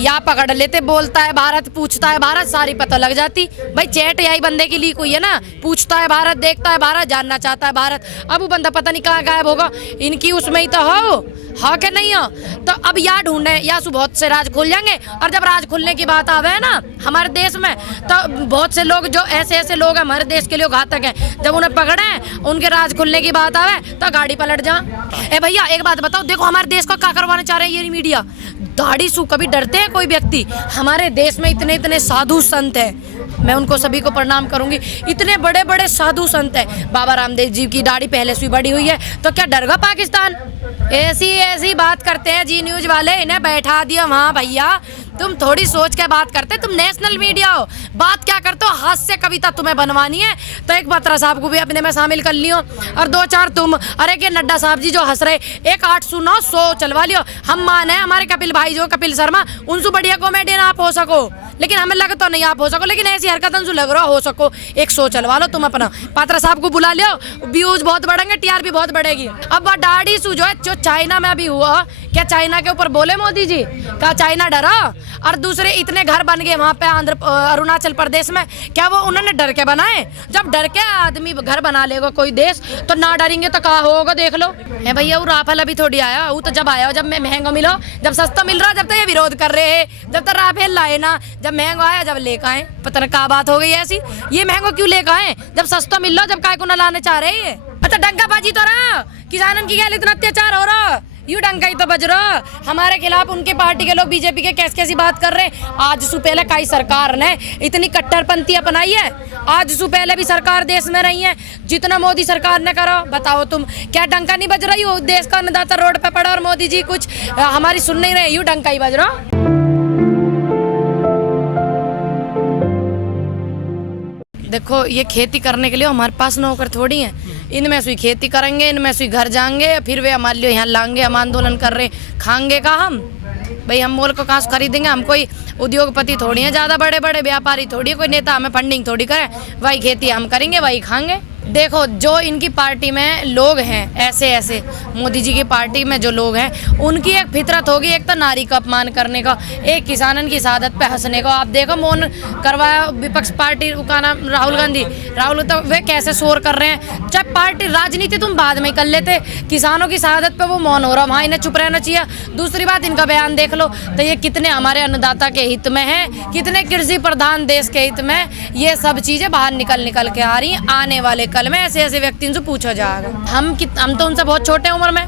या पकड़ लेते, बोलता है भारत, पूछता है भारत, सारी पता लग जाती। भाई चैट यही बंदे की लीक हुई है ना, पूछता है भारत, देखता है भारत, जानना चाहता है भारत। अब वो बंदा पता नहीं कहाँ गायब होगा, इनकी उसमें ही तो हो हाँ क्या नहीं हो। तो अब या ढूंढे या बहुत से राज खुल जाएंगे, और जब राज खुलने की बात आवे है ना हमारे देश में, तो बहुत से लोग जो ऐसे लोग हैं हमारे देश के लिए घातक हैं, जब उन्हें पकड़े उनके राज खुलने की बात आवे तो गाड़ी पलट जा। ए भैया एक बात बताओ, देखो हमारे देश को क्या करवाना चाह रहे हैं ये मीडिया, दाढ़ी सू कभी डरते हैं कोई व्यक्ति? हमारे देश में इतने साधु संत हैं, मैं उनको सभी को प्रणाम करूंगी, इतने बड़े बड़े साधु संत हैं। बाबा रामदेव जी की दाढ़ी पहले से बड़ी हुई है, तो क्या डरगा पाकिस्तान? ऐसी बात करते हैं जी न्यूज वाले, इन्हें बैठा दिया वहाँ। भैया तुम थोड़ी सोच के बात करते, तुम नेशनल मीडिया हो, बात क्या करते हो? हास्य कविता तुम्हें बनवानी है तो एक बत्रा साहब को भी अपने में शामिल कर लियो, और दो चार तुम, अरे के नड्डा साहब जी जो हंस रहे, एक 800-900 चलवा लियो। हम माने हमारे कपिल भाई जो कपिल शर्मा, उनसे बढ़िया कॉमेडियन आप हो सको, लेकिन हमें लगा तो नहीं आप हो सको, लेकिन ऐसी हरकत उनसे लग रहा हो सको, 100 चलवा लो तुम अपना। पात्रा साहब को बुला लियो, व्यूज बहुत बढ़ेंगे, टीआरपी बहुत बढ़ेगी। अब दाढ़ी सू जो है, जो चाइना में अभी हुआ, क्या चाइना के ऊपर बोले मोदी जी? क्या चाइना डरा? और दूसरे इतने घर बन गए वहाँ पे अरुणाचल प्रदेश में, क्या वो उन्होंने डर के बनाए? जब डर के आदमी घर बना लेगा कोई देश, तो ना डरेंगे तो क्या होगा देख लो। है भैया वो राफेल अभी थोड़ी आया, वो तो जब आया जब महंगा मिलो, जब सस्ता मिल रहा जब तक ये विरोध कर रहे हैं, जब तक राफेल लाए ना, जब महंगा आया जब लेकर आए। पता नहीं क्या बात हो गई ऐसी, ये महंगा क्यों लेकर आए? जब सस्ता मिल रहा जब काय को ना लाने चाह रहे हैं। अच्छा डंकाबाजी तो रहा, किसानों की क्या इतना अत्याचार हो रहा, यू डंका ही तो बज रहा हमारे खिलाफ। उनके पार्टी के लोग बीजेपी के कैसी बात कर रहे हैं। आज से पहले कई सरकार ने इतनी कट्टरपंथी अपनाई है, आज से पहले भी सरकार देश में रही है, जितना मोदी सरकार ने करो बताओ तुम, क्या डंका नहीं बज रही हो? देश का अन्नदाता रोड पे पड़ा और मोदी जी कुछ हमारी सुन नहीं रहे, यू डंका ही बज रहा। देखो ये खेती करने के लिए हमारे पास नौकर थोड़ी हैं, इनमें से खेती करेंगे, इनमें से घर जाएंगे, फिर वे हमारे लिए यहाँ लाएंगे, हम आंदोलन कर रहे खाएंगे का हम? भाई हम मोल को कहाँ से खरीदेंगे? हम कोई उद्योगपति थोड़ी हैं, ज़्यादा बड़े बड़े व्यापारी थोड़ी है, कोई नेता हमें फंडिंग थोड़ी करे, वही खेती हम करेंगे वही खाएंगे। देखो जो इनकी पार्टी में लोग हैं ऐसे मोदी जी की पार्टी में जो लोग हैं, उनकी एक फितरत होगी, एक तो नारी का अपमान करने का, एक किसानन की शहादत पे हंसने का। आप देखो मौन करवाया विपक्ष पार्टी का नाम राहुल गांधी, राहुल तो वे कैसे शोर कर रहे हैं। जब पार्टी राजनीति तुम बाद में कर लेते, किसानों की शहादत पे वो मौन हो रहा, वहाँ इन्हें चुप रहना चाहिए। दूसरी बात इनका बयान देख लो, तो ये कितने हमारे अन्नदाता के हित में है, कितने कृषि प्रधान देश के हित में, ये सब चीजें बाहर निकल के आ रही हैं। आने वाले कल में ऐसे व्यक्ति से पूछा जाएगा। हम तो उनसे बहुत छोटे उम्र में,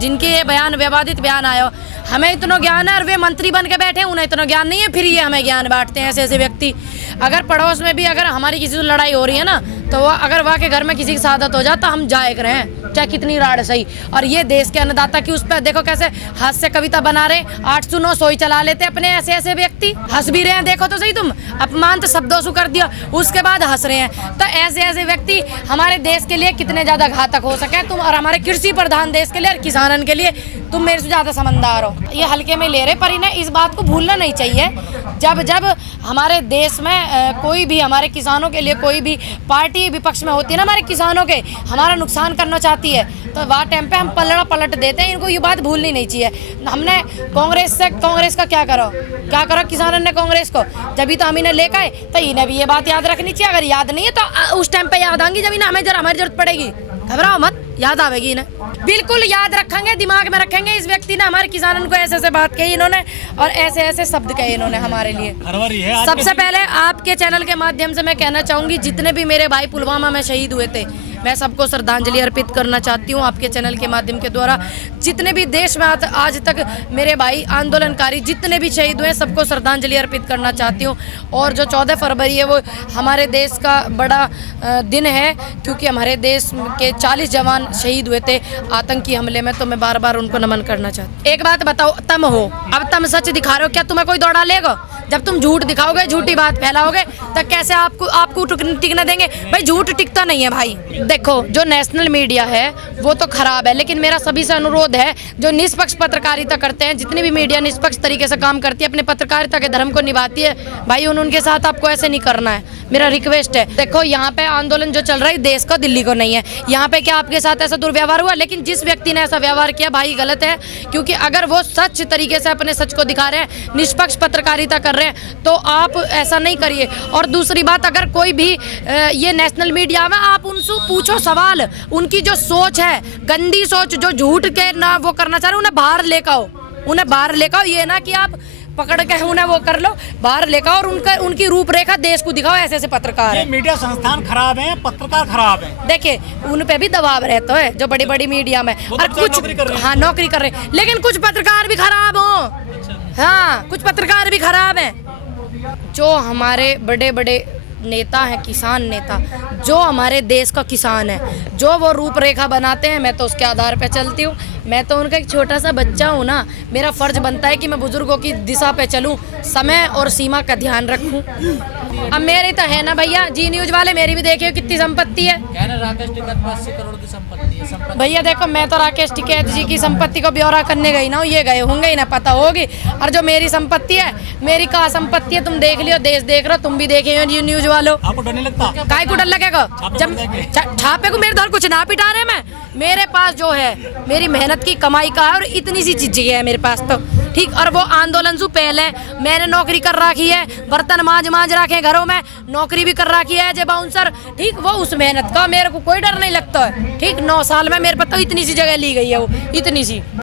जिनके ये बयान विवादित बयान आया, हमें इतना ज्ञान है और वे मंत्री बन के बैठे, उन्हें इतना ज्ञान नहीं है, फिर ये हमें ज्ञान बांटते हैं ऐसे व्यक्ति। अगर पड़ोस में भी अगर हमारी किसी से लड़ाई हो रही है ना, तो वो अगर वहाँ के घर में किसी की शहादत हो जाता, हम जाए करें, चाहे कितनी राड़ सही। और ये देश के अन्नदाता की उस पर देखो कैसे हास्य कविता बना रहे, 800-900 ही चला लेते अपने ऐसे व्यक्ति, हंस भी रहे हैं। देखो तो सही तुम, अपमान तो शब्दों से कर दिया, उसके बाद हंस रहे हैं। तो ऐसे व्यक्ति हमारे देश के लिए कितने ज्यादा घातक हो सके तुम, और हमारे कृषि प्रधान देश के लिए और किसानन के लिए तुम मेरे से ज्यादा समझदार हो। ये हल्के में ले रहे, पर इन्हें इस बात को भूलना नहीं चाहिए, जब हमारे देश में कोई भी हमारे किसानों के लिए कोई भी पार्टी विपक्ष में होती है ना, हमारे किसानों के हमारा नुकसान करना चाहती है, तो वह टाइम पे हम पलट देते हैं। इनको ये बात भूलनी नहीं चाहिए। हमने कांग्रेस का क्या करो किसानों ने कांग्रेस को, जब तो हम इन्हें लेकर आए, तो इन्हें भी ये बात याद रखनी चाहिए। अगर याद नहीं है तो उस टाइम पे याद आएंगी जब इन्हें हमारी जरूरत पड़ेगी। घबराओ मत, याद आवेगी इन्हें, बिल्कुल याद रखेंगे, दिमाग में रखेंगे। इस व्यक्ति ने हमारे किसानों को ऐसे बात कही इन्होंने, और ऐसे शब्द कहे इन्होंने हमारे लिए। सबसे पहले आपके चैनल के माध्यम से मैं कहना चाहूंगी, जितने भी मेरे भाई पुलवामा में शहीद हुए थे, मैं सबको श्रद्धांजलि अर्पित करना चाहती हूँ आपके चैनल के माध्यम के द्वारा। जितने भी देश में आज तक मेरे भाई आंदोलनकारी जितने भी शहीद हुए, सबको श्रद्धांजलि अर्पित करना चाहती हूँ। और जो 14 फरवरी है वो हमारे देश का बड़ा दिन है, क्योंकि हमारे देश के 40 जवान शहीद हुए थे आतंकी हमले में, तो मैं बार बार उनको नमन करना चाहती हूँ। एक बात बताओ, तुम हो, अब तुम सच दिखा रहे हो, क्या तुम्हें कोई दौड़ा लेगा? जब तुम झूठ दिखाओगे, झूठी बात फैलाओगे, तो कैसे आपको टिकने देंगे भाई? झूठ टिकता नहीं है भाई। देखो जो नेशनल मीडिया है वो तो खराब है, लेकिन मेरा सभी से अनुरोध है जो निष्पक्ष पत्रकारिता करते हैं, जितनी भी मीडिया निष्पक्ष तरीके से काम करती है, अपने पत्रकारिता के धर्म को निभाती है भाई, उनके साथ आपको ऐसे नहीं करना है, मेरा रिक्वेस्ट है। देखो यहाँ पे आंदोलन जो चल रहा है देश का, दिल्ली को नहीं है। यहाँ पे क्या आपके साथ ऐसा दुर्व्यवहार हुआ? लेकिन जिस व्यक्ति ने ऐसा व्यवहार किया भाई गलत है, क्योंकि अगर वो सच तरीके से अपने सच को दिखा रहे हैं, निष्पक्ष पत्रकारिता कर रहे हैं, तो आप ऐसा नहीं करिए। और दूसरी बात, अगर कोई भी ये नेशनल मीडिया में आप उनसे पूछो सवाल, उनकी जो सोच है गंदी सोच, जो झूठ के ना वो करना चाह रहे, उन्हें बाहर लेकर आओ, उन्हें बाहर लेकर आओ। ये ना कि आप पकड़ के उन्हें वो कर लो, बाहर लेकर और उनकी रूपरेखा देश को दिखाओ। ऐसे पत्रकार है, मीडिया संस्थान खराब है, पत्रकार खराब है। देखिए उन पे भी दबाव रहता है जो बड़ी बड़ी मीडिया में, और कुछ हाँ नौकरी कर रहे हैं, लेकिन कुछ पत्रकार भी खराब हो। हाँ कुछ पत्रकार भी खराब हैं। जो हमारे बड़े बड़े नेता हैं, किसान नेता, जो हमारे देश का किसान है, जो वो रूपरेखा बनाते हैं, मैं तो उसके आधार पे चलती हूँ। मैं तो उनका एक छोटा सा बच्चा हूँ ना, मेरा फर्ज बनता है कि मैं बुजुर्गों की दिशा पे चलूँ, समय और सीमा का ध्यान रखूँ। अब मेरी तो है ना भैया, जी न्यूज वाले मेरी भी देखिए कितनी संपत्ति है। राकेश टिकैत 80 करोड़ की संपत्ति है। भैया देखो मैं तो राकेश टिकैत जी की संपत्ति को ब्यौरा करने गई ना हूँ, ये गए होंगे ही ना, पता होगी। और जो मेरी संपत्ति है, मेरी कहाँ संपत्ति है, तुम देख लियो, देश देख रहे हो, तुम भी देखे हो जी न्यूज वालों। आपको डर नहीं लगता? काय को डर लगेगा? जब छापे को मेरे दर कुछ ना पिटा रहे, मैं मेरे पास जो है मेरी मेहनत की कमाई का है, और इतनी सी चीजें है मेरे पास तो ठीक। और वो आंदोलन से पहले मैंने नौकरी कर रखी है, बर्तन मांज रखे घरों में, नौकरी भी कर रखी है एज ए बाउंसर ठीक। वो उस मेहनत का मेरे को कोई डर नहीं लगता है ठीक। 9 साल में मेरे पता इतनी सी जगह ली गई है, वो इतनी सी।